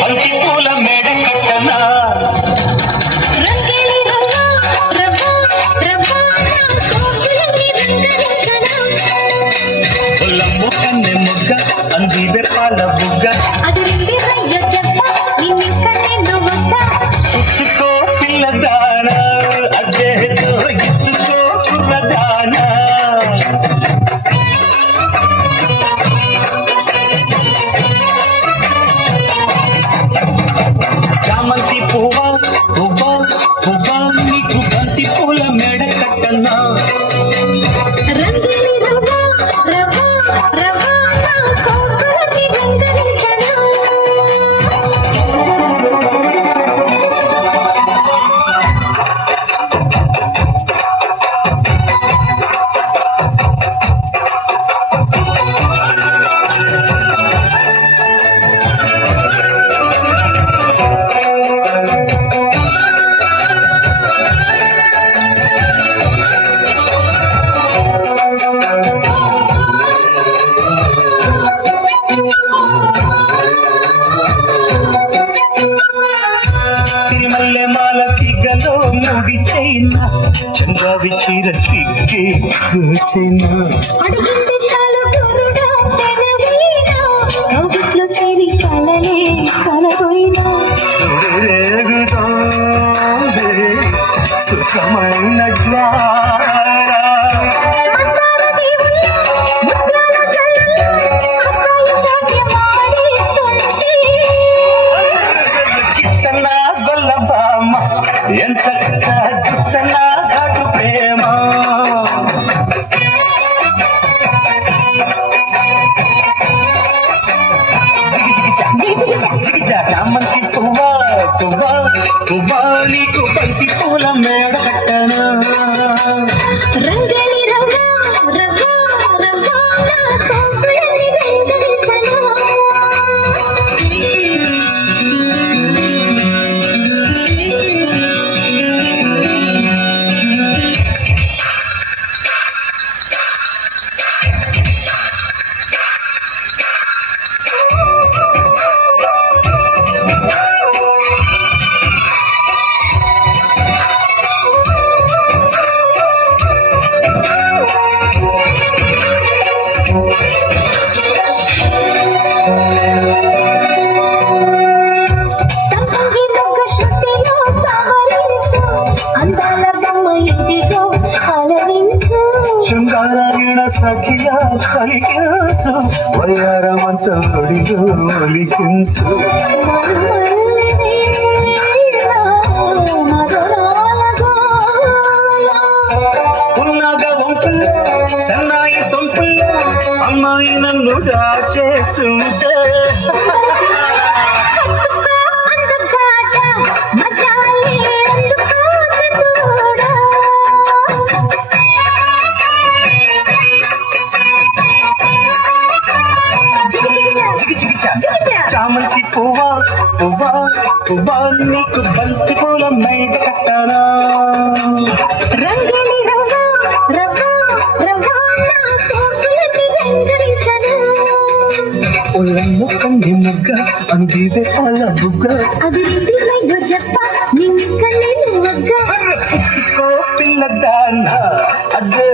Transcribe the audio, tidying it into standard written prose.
బంతి పూల మేడ కట్టనా కన్నె మొగ్గ అంది పాల బుగ్గ ఇచ్చుకో పిల్లదానా అదేదో ఇచ్చుకో కుర్రదానా చామంతి పువ్వా పువ్వా పువ్వా నీకు బంతి పూల మేడ కట్టనా సిరిమల్లెమాల సిగ్గలో ముడి చైనా చంద్రావి చీర సిగ్గే కూర్చైనా సుఖమైన ఎంత గుచ్చనా ఘాటు ప్రేమ చామంతి పువ్వా పువ్వా పువ్వా నీకు బంతి పూల మేడ కట్టనా శృంగారాయణ సఖియా పలికించు వయ్యారమంత ఒడిలో ఒలికించు ఉన్నాగా వంపుల్లో సన్నాయి సొంపుల్లో అమ్మాయి నన్ను దాచేస్తుంటే చామంతి పువ్వా పువ్వా పువ్వా నీకు బంతి పూల మేడ కట్టనా ఉల్లమ్మ కంది మొగ్గ అందివే పాల బుగ్గ ఇచ్చుకో పిల్లదానా అదే